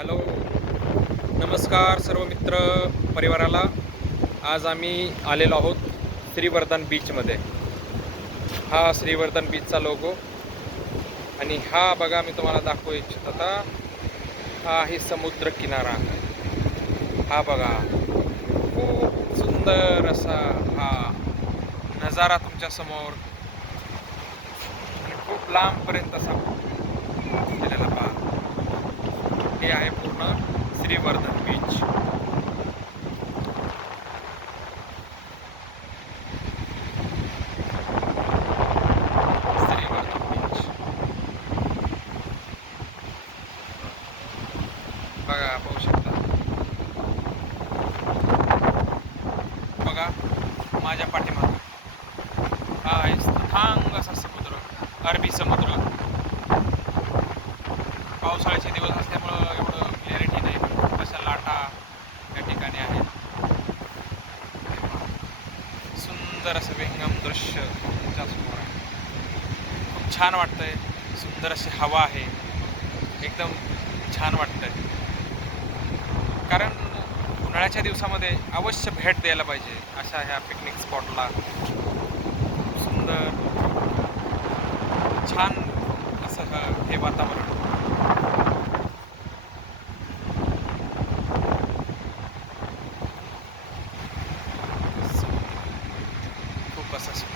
Hello. नमस्कार सर्व मित्र परिवाराला. आज आम्ही आलेलो आहोत श्रीवर्धन बीचमध्ये. हा श्रीवर्धन बीचचा लोगो आणि हा बघा मी तुम्हाला दाखवू इच्छित होता हा आहे समुद्र किनारा. हा बघा. खूप सुंदर असा हा नजारा तुमच्यासमोर. आणि खूप लांबपर्यंत असा. हे आहे पूर्ण श्रीवर्धन बीच श्रीवर्धन बीच बघा पाहू शकता. बघा माझ्या पाठीमागे. हा आहे स्थांग असा समुद्र अरबी समुद्र. पावसाळ्याचे दिवस असल्यामुळं एवढं क्लॅरिटी नाही पण खूप अशा लाटा या ठिकाणी आहेत सुंदर असं विहंगम दृश्य तुमच्यासमोर आहे. खूप छान वाटतंय. सुंदर अशी हवा आहे. एकदम छान वाटतंय. कारण उन्हाळ्याच्या दिवसामध्ये अवश्य भेट द्यायला पाहिजे अशा ह्या पिकनिक स्पॉटला सुंदर छान असं ह- हे वातावरण खूप असं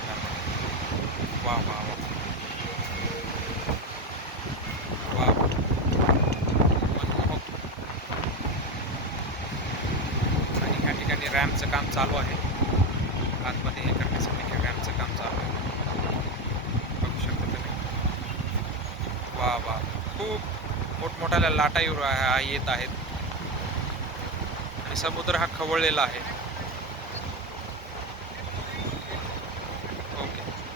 वा वा वा वा आणि ह्या ठिकाणी रॅम्पचं काम चालू आहे. आतमध्ये हे करण्यासाठी हे रॅम्पचं काम चालू आहे. बघू शकता तुम्ही. वा वा खूप मोठमोठ्या लाटा येऊ येत आहेत. आणि समुद्र हा खवळलेला आहे.